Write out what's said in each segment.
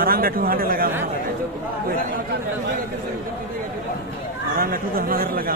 marang datu hande laga marang datu to hamader laga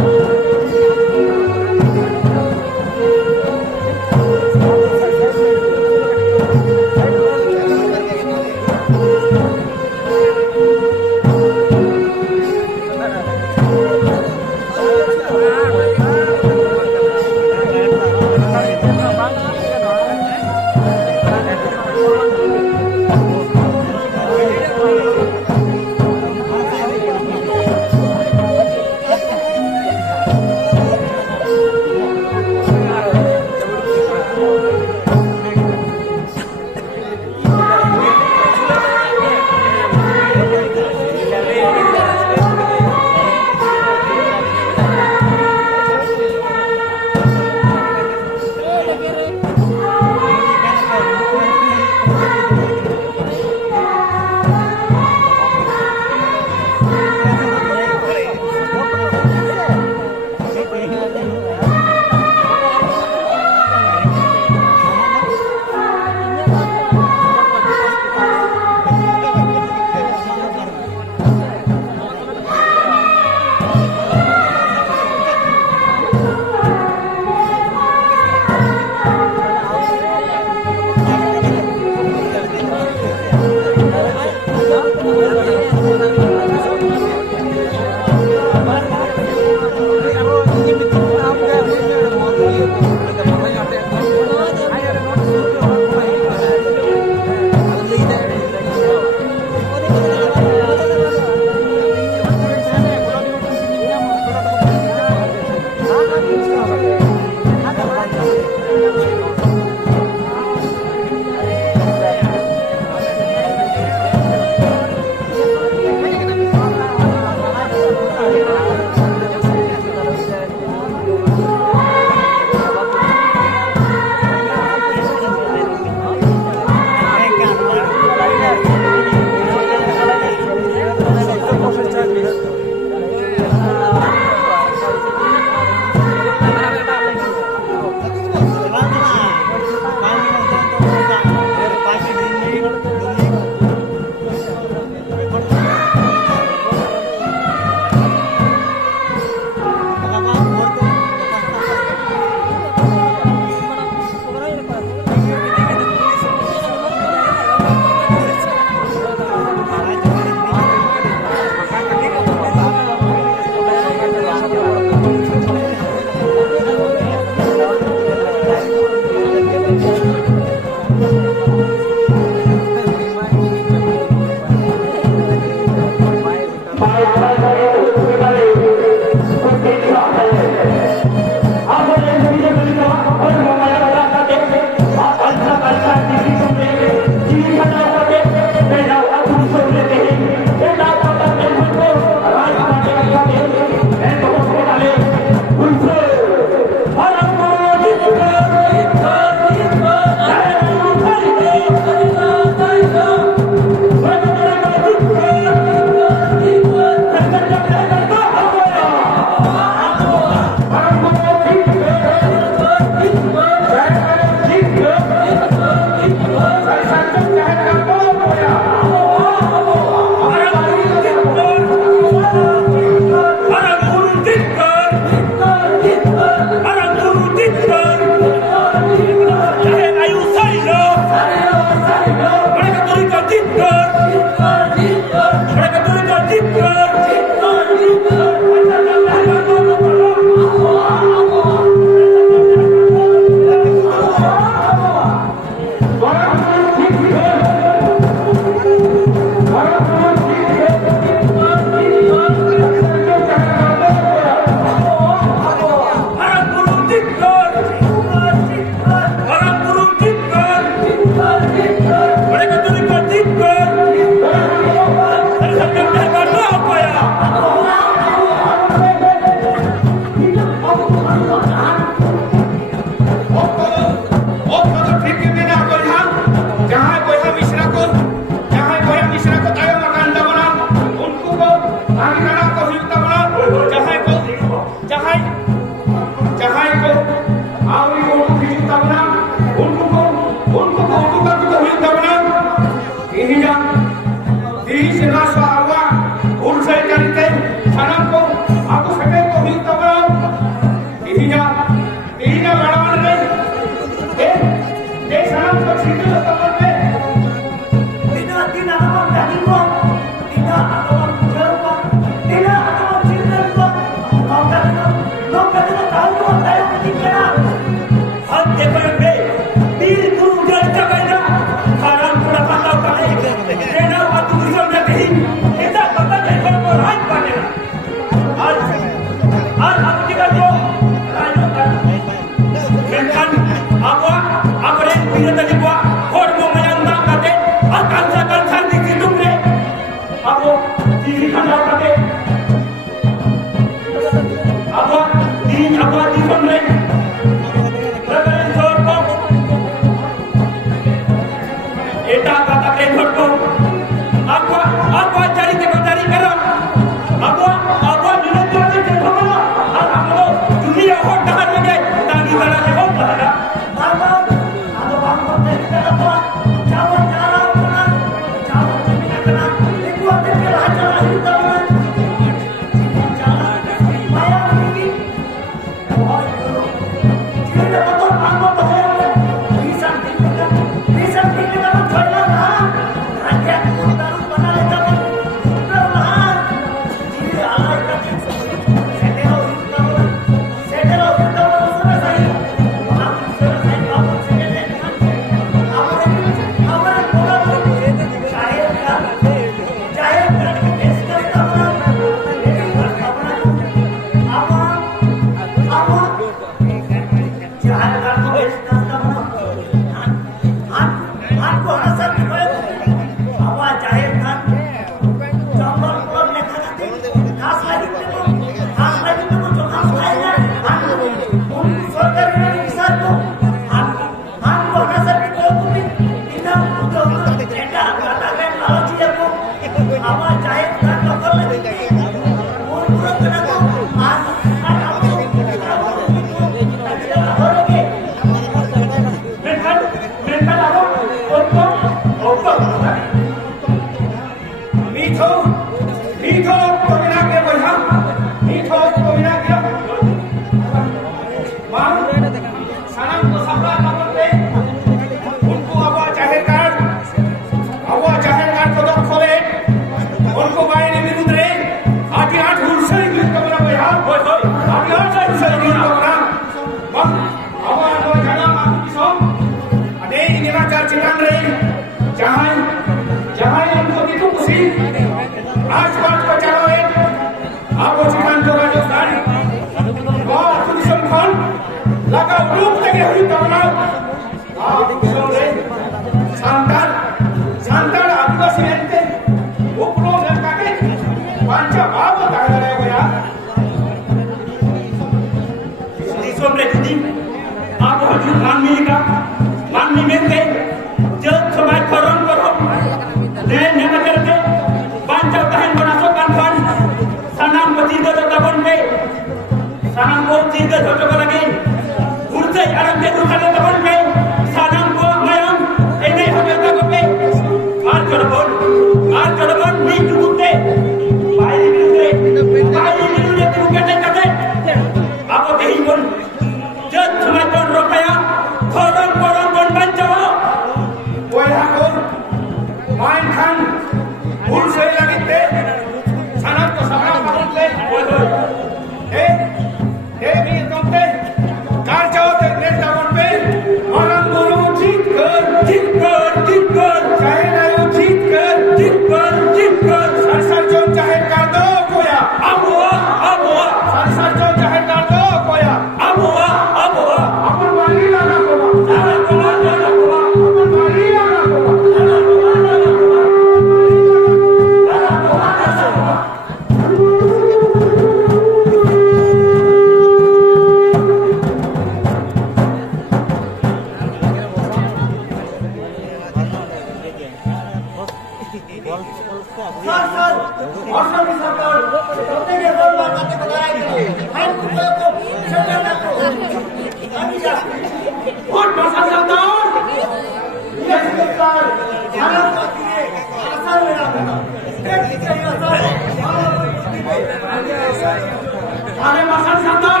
Ada masalah santar,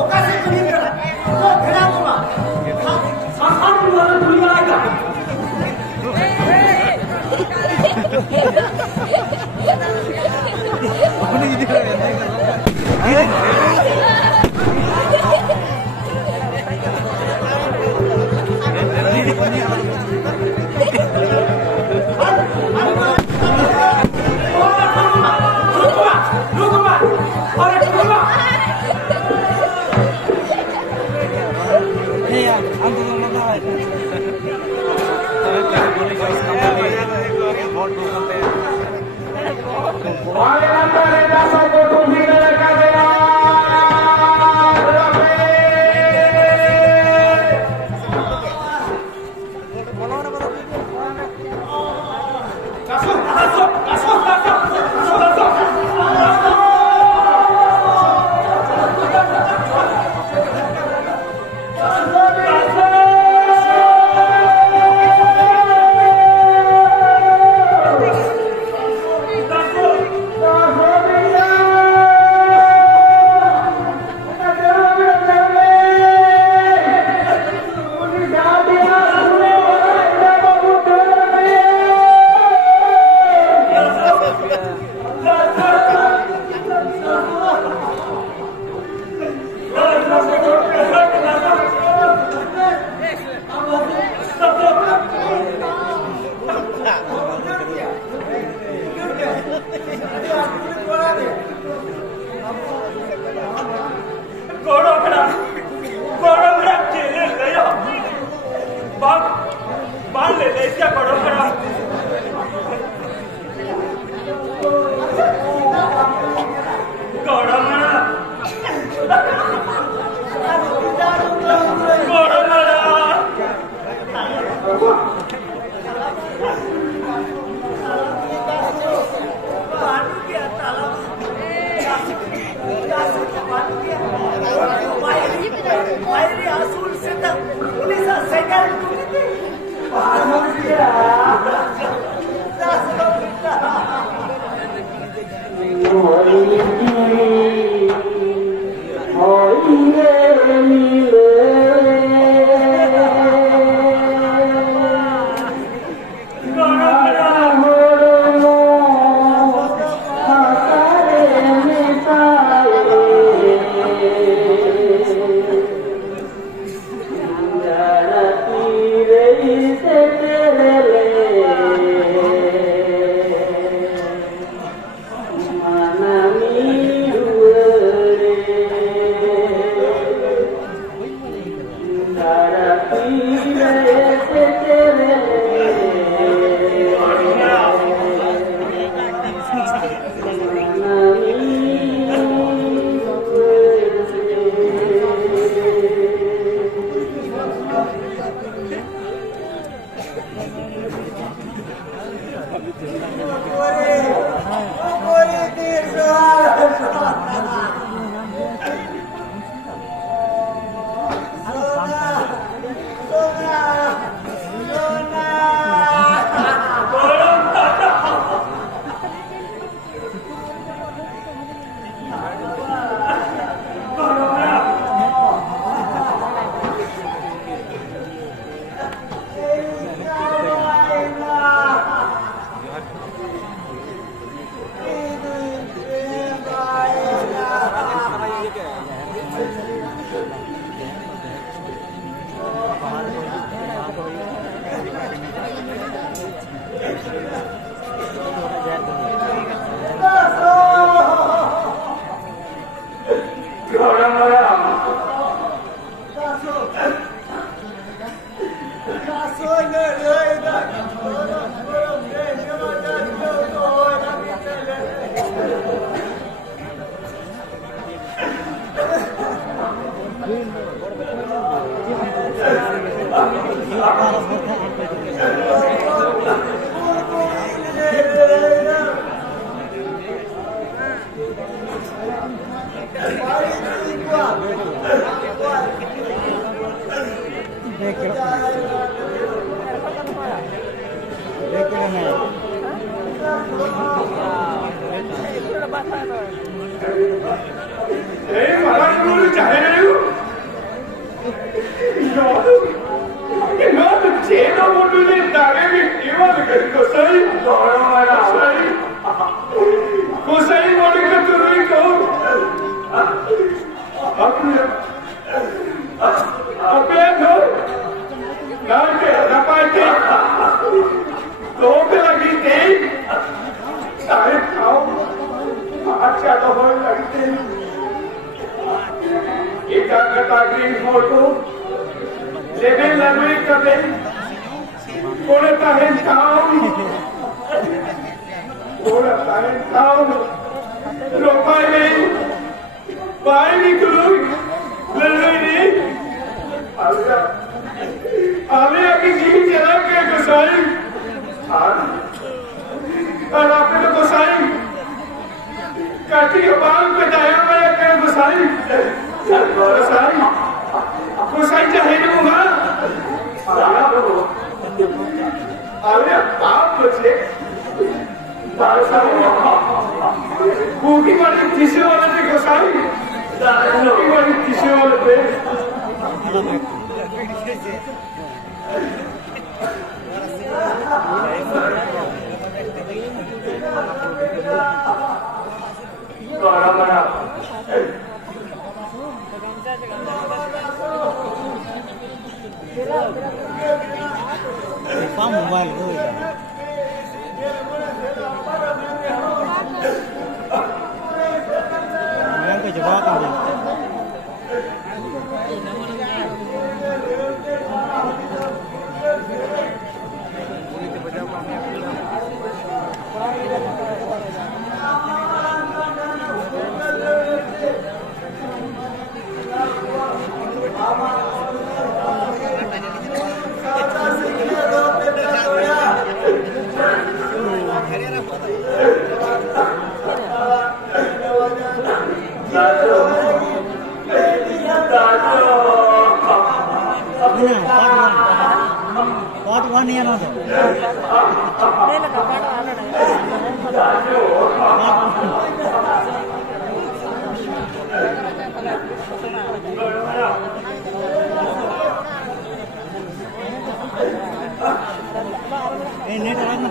Oka Yang ke Jawa kan. Part 1 ಏನು ಅದು net आराम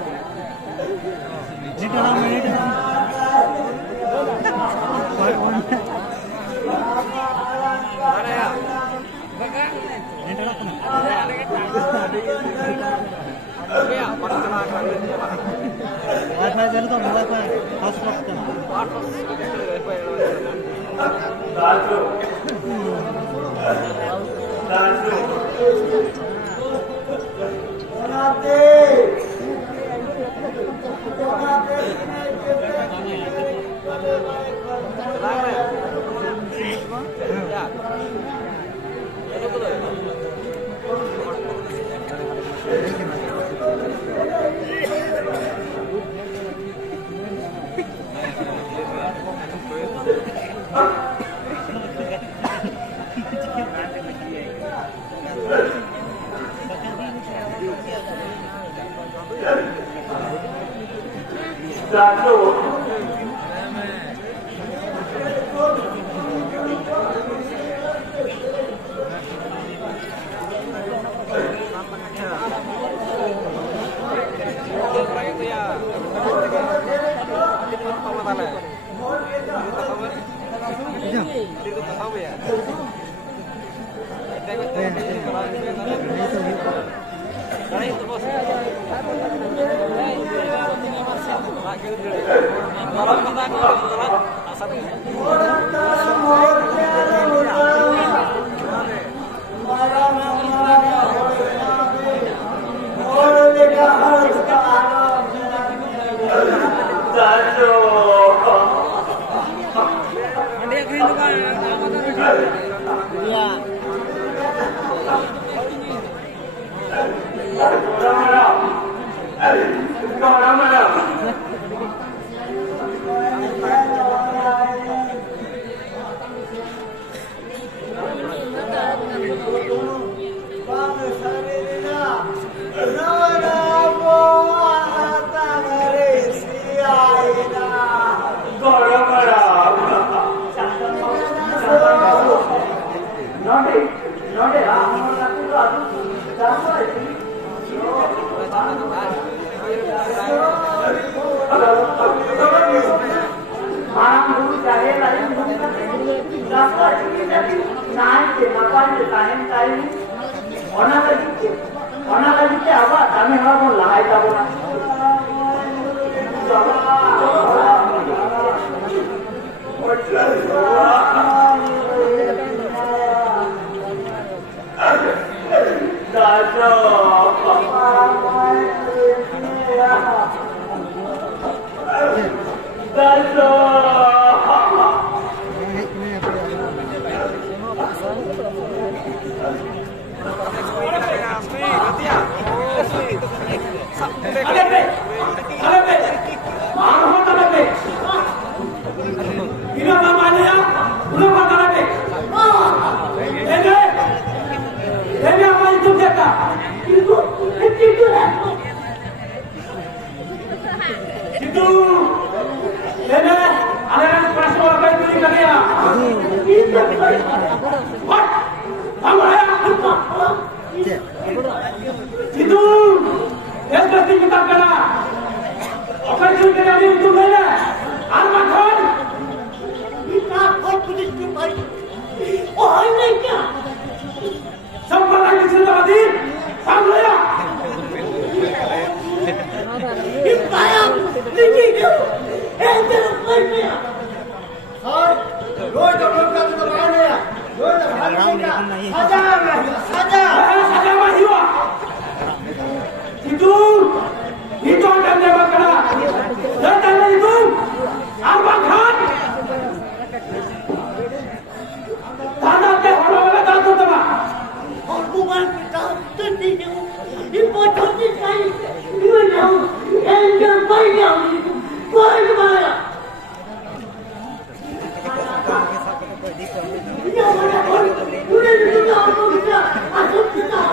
Udah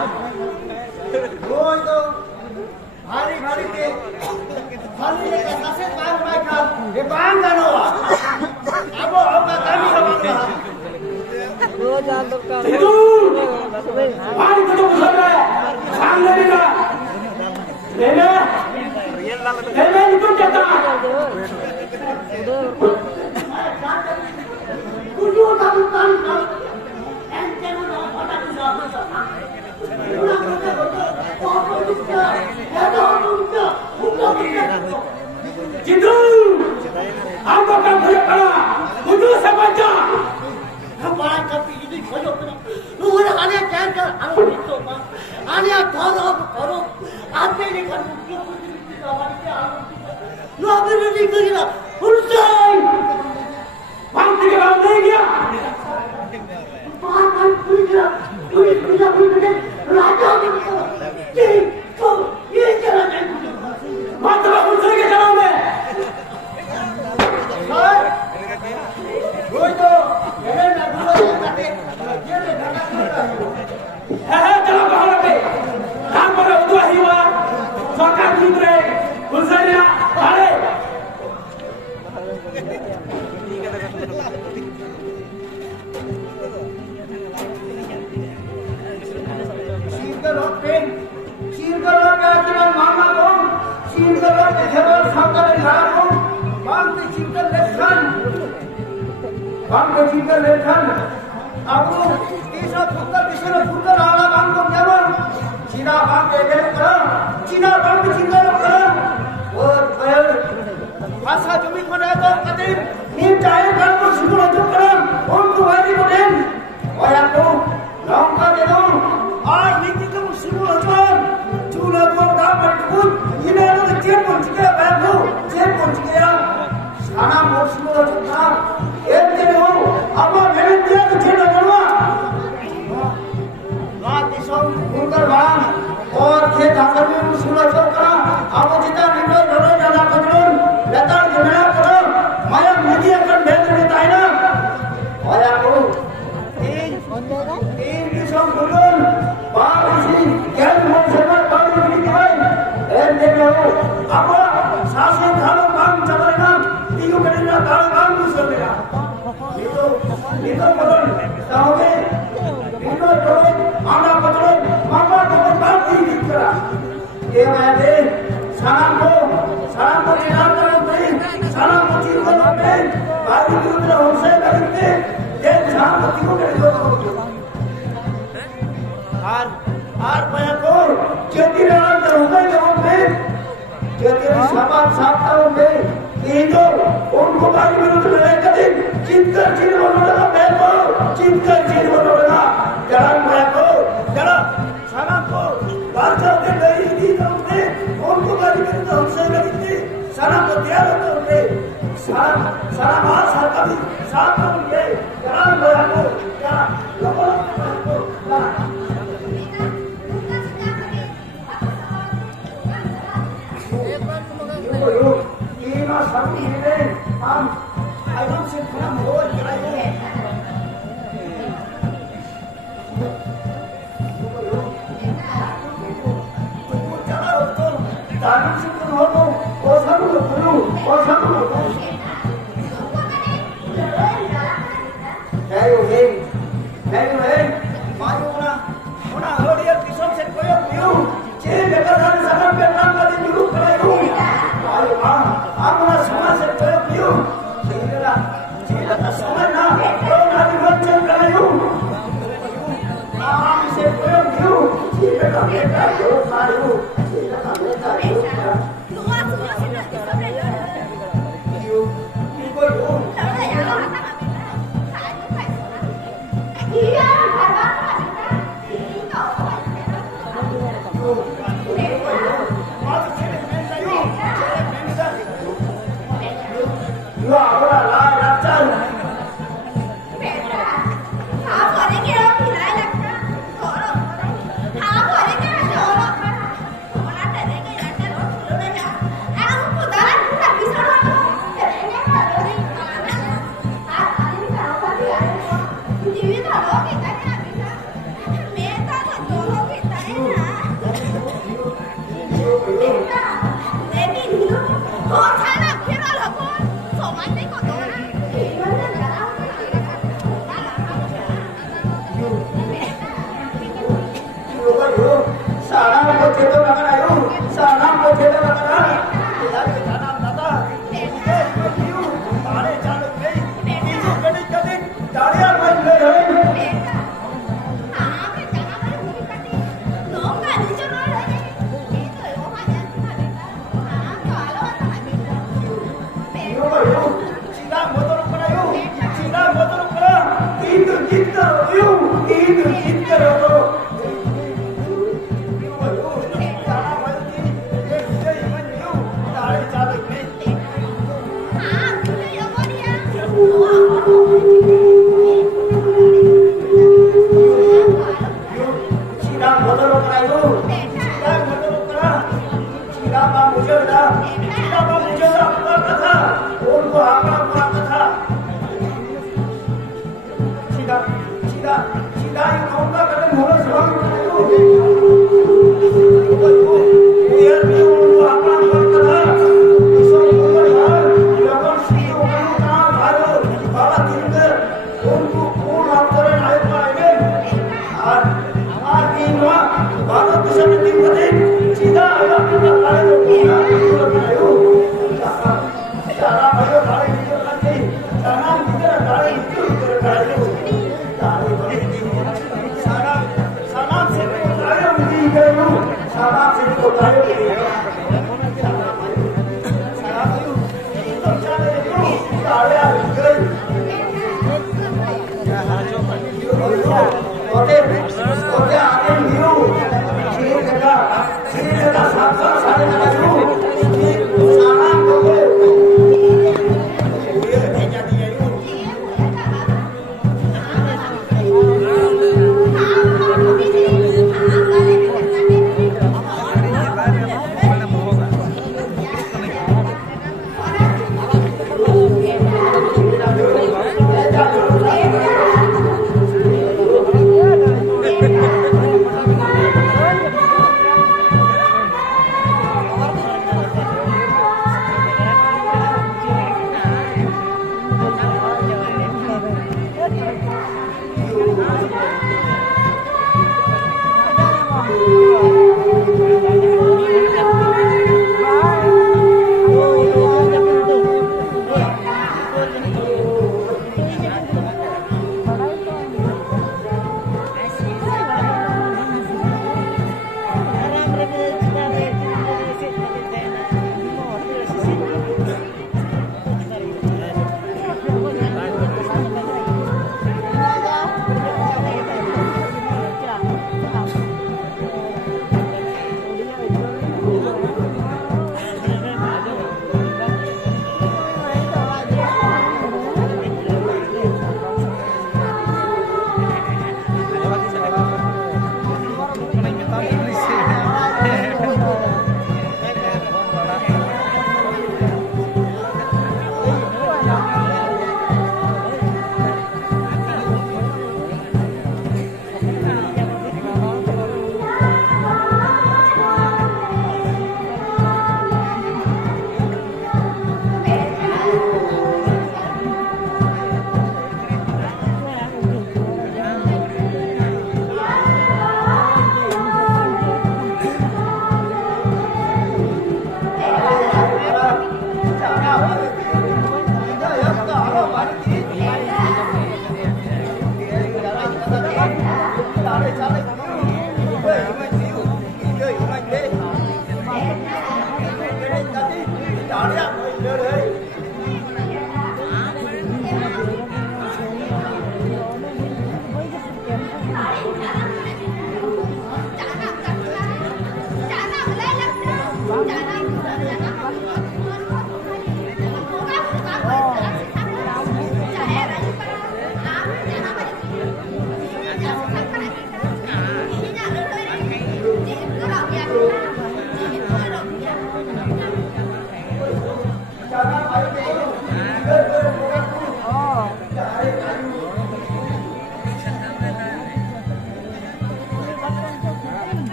itu hari itu bersama sangat dia ini itu kata tujuh tahun Jitu, aku akan berkata, untuk sahaja. Hamba tapi ini kau pun, lu orang ane jangan, anu itu mah, ane thoro, apa ini kan mungkin kita awak ini anu, lu apa ini kerja, urusan, bangkit kalau dia, bangkit kerja, raja itu, jitu, ini jalan yang, mata urusan kita jalan deh. Kalau kau lebih, hampa udah hiwa, sokan putri, usahanya, balik. Sirgalok dengan mama dong, sirgalok dengan sakal dong, bangkit sirgal lesan. Bangkit sirgal lesan. Aku isap putar ala bangkit nyaman. Cina bangkit lesan, Cina bangkit sirgal lesan. और भाषा जमी को रहता कदम नीम चाहे बंकु सिकुड़ चुकरम उनको वाली बनें और आपको लौंका दे दो और नीति को सिकुड़ चुकरम चूल्हा को दाम बटकुल इन्हें लोग जेब पहुंच गया बैठो जेब पहुंच गया साना मोर सिकुड़ चुकरम एक दिन हो अब मैंने दिया तो जेब लगवा रात इसो उनकर वाम और खेत आकर में सिकुड़ चुकरम अब जितना निकल धरो जाना कदम लतार जमेला करो माया मुझे अकड़ भेज देता है ना और आपको तीन किस्म बोलूं बाल इसी क्या मोर से बात बाल उठनी दिखाई ऐन देने हो अब सासे खालो काम चल रहा तीनों करेगा खालो काम दूसरा मेरा नितो बोलूं ताओगे नितो बोलूं आना बोलूं मामा बोलूं बात नहीं दिखता ये मैं salam ko jinar karante salam ko jinar karante bari putra homse karante ye salam ko kare do ar paya ko jeti raam karunga homse jeti sabat saat homse indo unko bari viruddh lade kadin chitkar chir bonoga beko chitkar chir bonoga jalan paya ko jala salam ko barja de nahi di homse उनको गाड़ी में तो हमसे लगी सारा को तैयार होते होंगे सारा बात सारा कभी साथ होंगे करार बया को क्या लोगों को ये ना सब मिले हम आइटम से पूरा मोड़ कराएंगे 다른 친구들하고 어사로 부르 어사로 해요 많이 오나 어디에 비섬색 거요 제일 내가 사는 사람 백남까지 누구 그래요 아무나 수만색 거요 제일가 수만나 나를 먼저 가요 나한테 거요 제일가 내가요 가요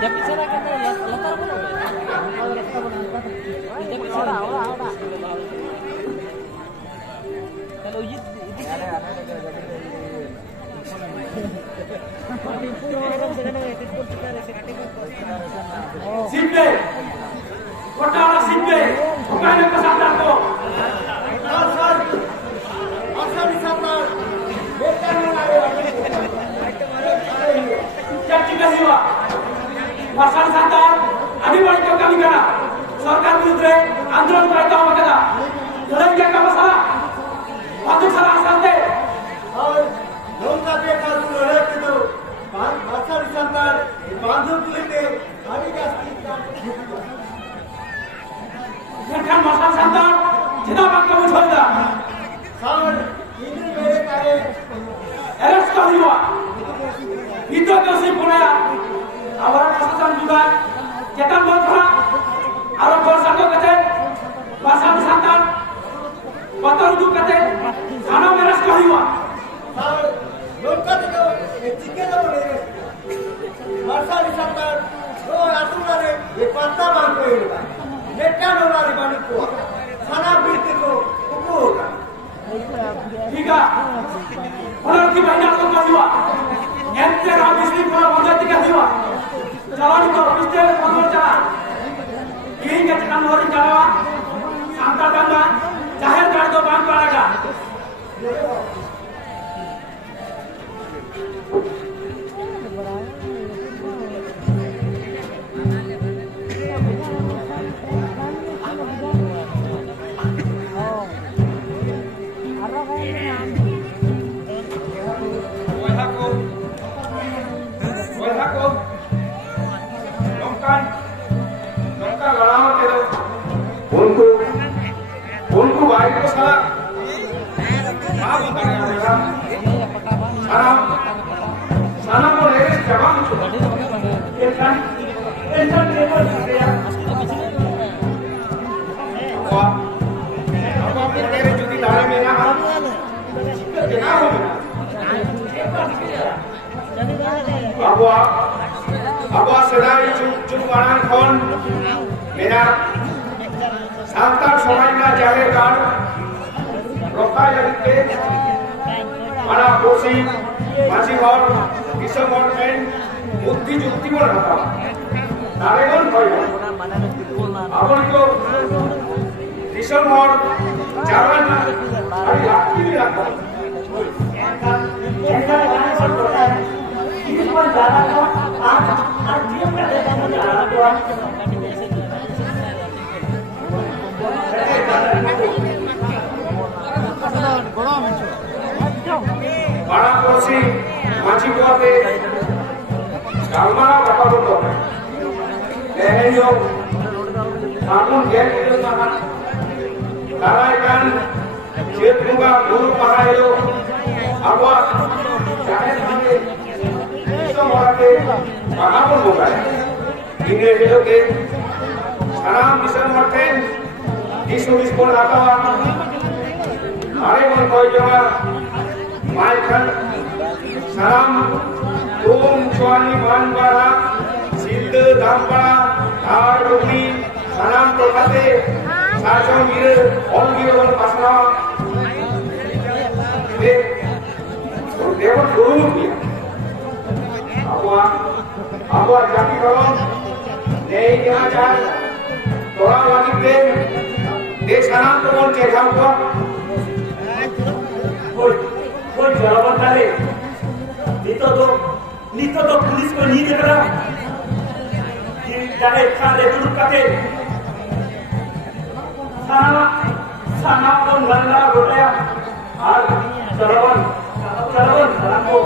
Dia bicara kan latar belum ya? Dia bicara ahora. Kalau itu Simple. Kota simple. Bukan yang kesadaran tu. Asal disamakan. Bukan yang ada. Jangan juga siapa. Pasal santar. Adi balik ke kami kana. Sarkar biruddhe आंदोलन करता हूँ कदा. लड़ाई क्या का मसला? बातों सारा आसानते. और लोग का देखा तू लड़ाई के तो pasal santar. बांधो तुले आगे का Bukan masalah santar, kita akan kamu coba. Sahabat, ini mereka eras kaliwa. Itu kasih punya. Awal masalah juga, kita berdoa. Arab bersatu kata, masalah santar, batal itu kata, sana eras kaliwa. Sahabat, lokal itu, jika boleh, masalah santar, orang aturan ini patah bangku ini. Mereka orang balik kuat, sana begitu ukur. Tiga, orang kita banyak orang jiwa, ente habis ni orang banyak tiga jiwa. Jalan itu habis dia orang jalan. Ini kita kan orang jalan, santai jalan, jahil kartu bank pelaga. उनको भाई को साला माफ करना होगा साना को ले जवाब ऐसा टेबल गया अब अपने तेरे जुदी दारे में ना क्या हो अब सदाई चुप वाला कौन मेरा सांतार समाज का जाहिर कार रोका जाते माना कोसी मासी और किसम और में बुद्धि जुक्ति बोल रहा था नारेगन भाई अपन को किसम और चावन अरे लाठी भी रखा ऐसा गाना सब होता है किस पर ज्यादा तो आज जीवन का देखा मुझे ज्यादा तो बड़ा कोसी माची बुआते कालमाना कटा बोलो लेहेयो Namun Gayle itu makan lalaikan jet juga guru pahayo awak jangan sampai semua orang paham bukan ini itu ke salam bisa makan disulis pun apa hari pun kau jangan makan salam cuani manbara silde dampara arumi salam tokate sajong gire on gire on pasna dewan guru dia apa jadi kalau nei ajar orang lagi deh salam tu on cekam gua कोई जवाब डाले नीतो तो police को नहीं देख रहा कि चाहे खाले ग्रुप काटे साना को नल्ला बोले और चरवन को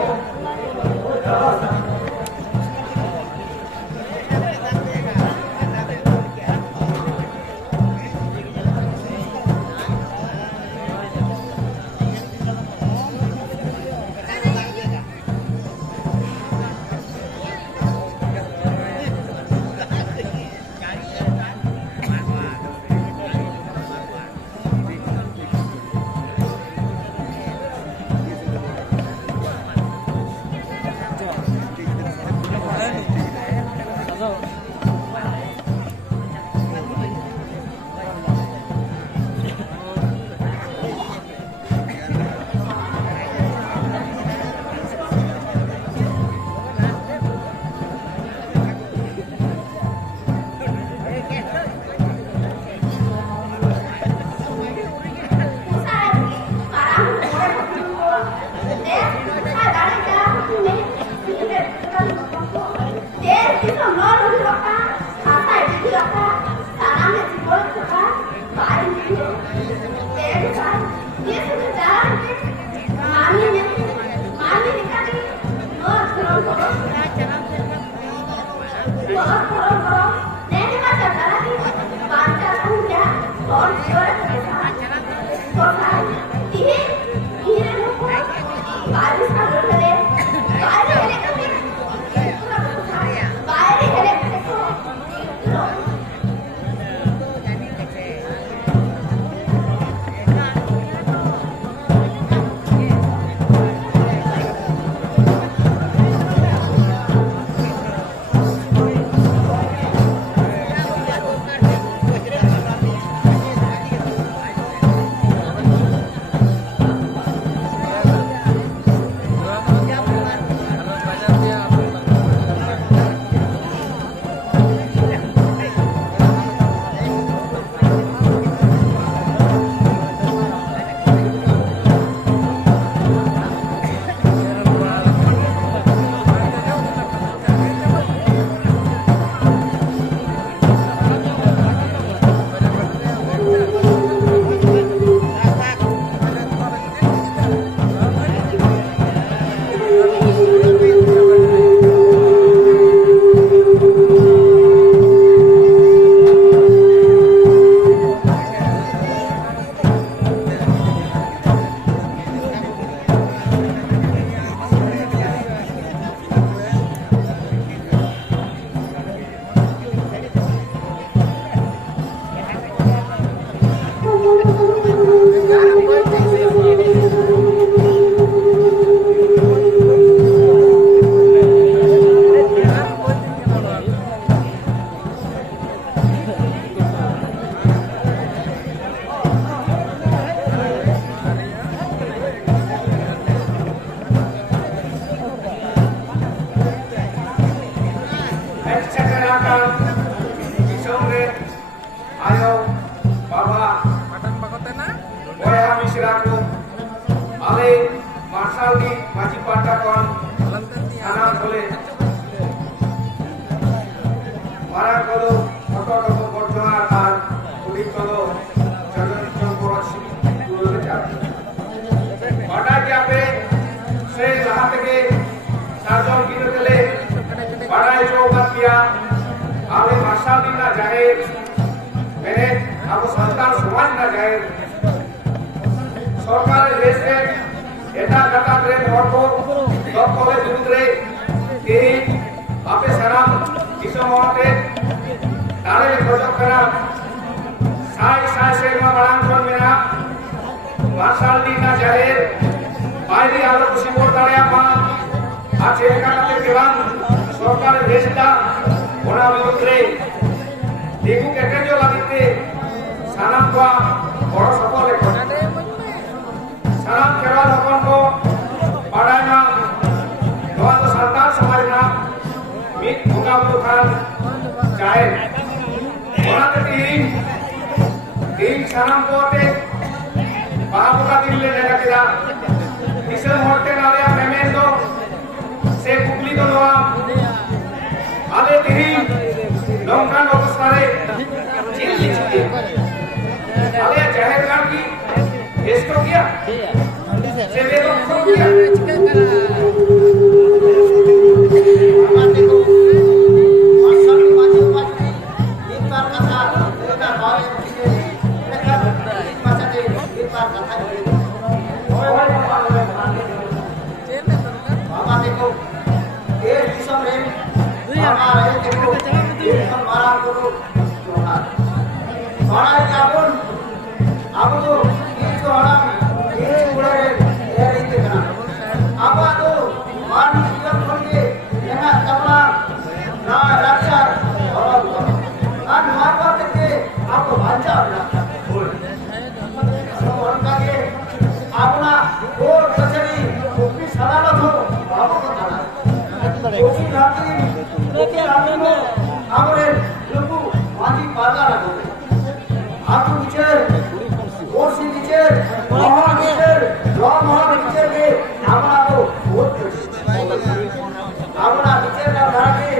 मार्शल दिन जाहिर मेरे अब संतान समाज न जाहिर सरकार देश के एटा कथा रे मोटो सब कोले जुद्रे कि आपे सराम किसो मोटे तारे ले खोजो करा साई साई से बड़ांग कोन मेरा मार्शल दिन जाहिर बायरी आलो खुशी बोल तारे आप आज एक कथा केवान सरकार देश दा ओना जुद्रे देखो केटे जो लगते सानाम को बड़ सफल है सानाम केवल अपन को पढ़ाना नवा तो संतान समाज ना मित भूखा बुखार चाहे ओना ते तीन सानाम को ते बाबू का दिल ले लगा किया इसे मोटे नाले मेमेंटो से कुकली तो नवा आले तीन लौंगन अवस्थारे चिल्ली चिल्ली आले जाहिर काम की इसको किया से वे लोग को किया हमारे को मार्शल की बात एक बार कथा का बारे में लेकर मचा दे एक बार कथा हमारे को ये दिशा में हमारे देखो हमारा को हमारा काबुल अब तो ये जो हमारा ये उड़े ये रीते का अब तो मान जीवन होंगे यहाँ तबला ना रक्षा और मारवा के आपको भांजा बोल उनका के अपना कोर्ट कचहरी ऑफिस अदालत हो बाबू को थाना ऑफिस रात्रि में हमरे लोगों माजी पाला रखो आप नीचे और सी नीचे वहां नीचे के अपना तो वोट अपना नीचे ना के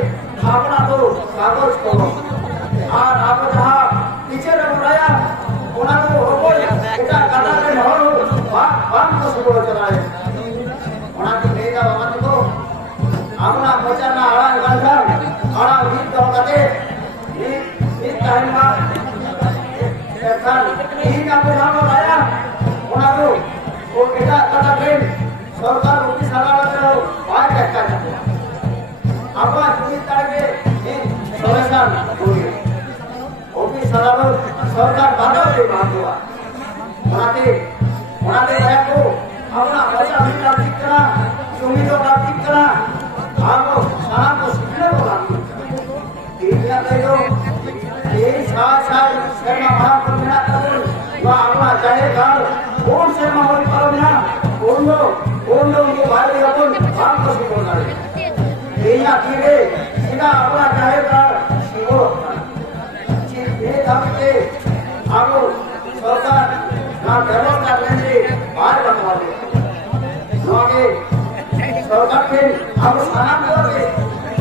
अपना तो कागज को और आप जहां नीचे न बनाया उन्हें तो हो एटा कदा में न हो बात को शुरू चलाए उन्हें की लेगा बाबा को अपना बचाना आड़ा गांधा आड़ा गीत तो कते ये टाइम में सरकार यही का बुलावा आया उन्हें तो वो एटा कदा में सरकार उनकी सलाह करो बाहर रखा जाए अब पूरी तरह के सॉल्यूशन होगी ऑफिस सलाह सरकार बाधा दे मांगवा उन्हें को अपना बचा भी प्राप्त करा सुविधा तो प्राप्त करा आपको सारा को सीखने को प्राप्त करा देखो ये साथ शर्मा महापुर में करो वह अपना चाहे गाल कौन शर्मा हो करो ना कौन लोग ये भाई अपन आपको सिखोना है ये ना कीड़े सीधा अपना चाहे गाल सिखो ये तब के आपको सरकार ना डेवलप कर लेंगे बाहर बनवा दे आगे सरकार के अब साना करके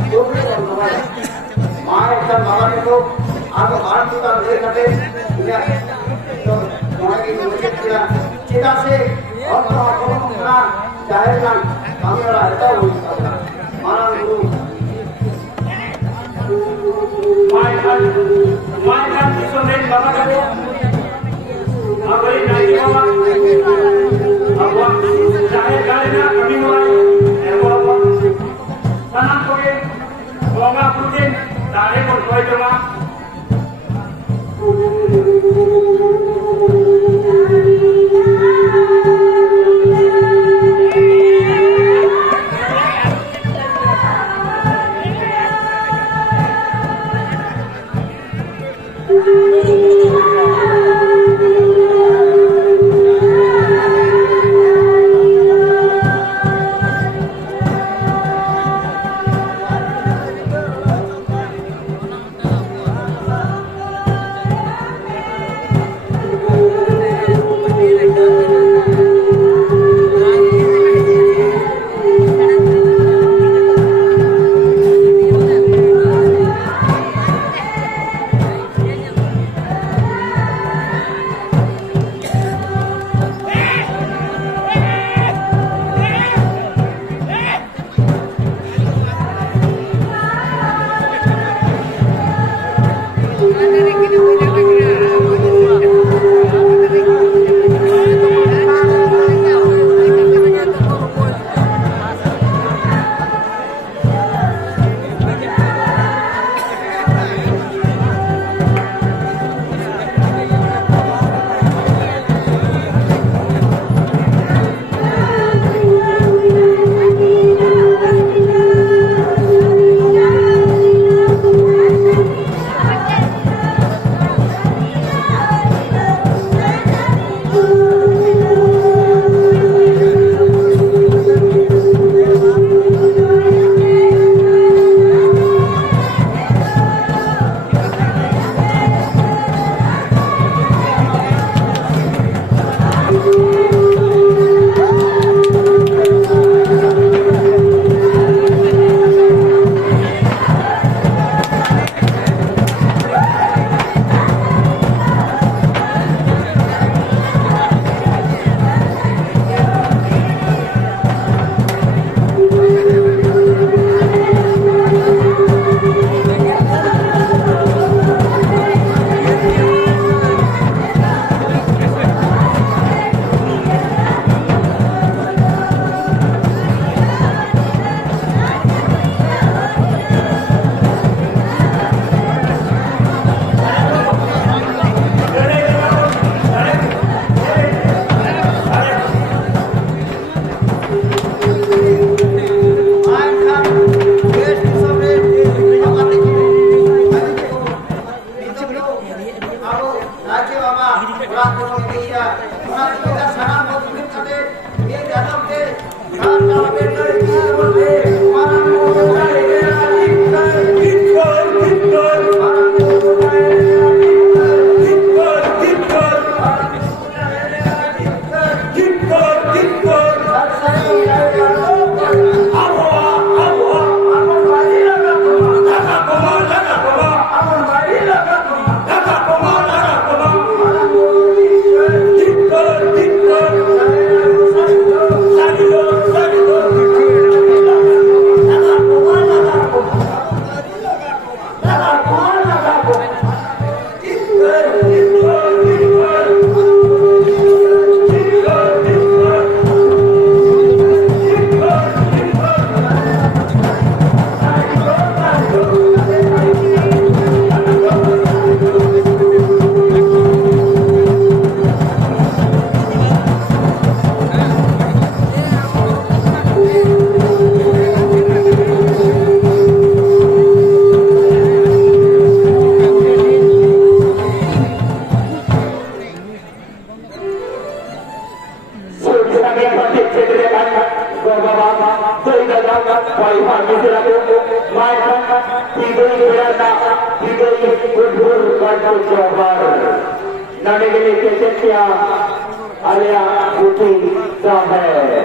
जो भी बनवा है मारे का बाबा ने तो आपको भारत का ले करते या तो हमारे की मुझे चिता से और तो आपको अपना जाहिर का काम वाला रहता हो हमारा गुरु माय का किसो ने बाबा का अब ये नहीं बाबा अब जाहिर गालिना कभी मोरा है वो सना को के गोगा पुजे दारे को कोई जमा kami masih cederakan beberapa sehingga Waihan diselaku mainkan diberi berada diberi berbur batu Johar nanti ini kesetia Arya Putih Sahabat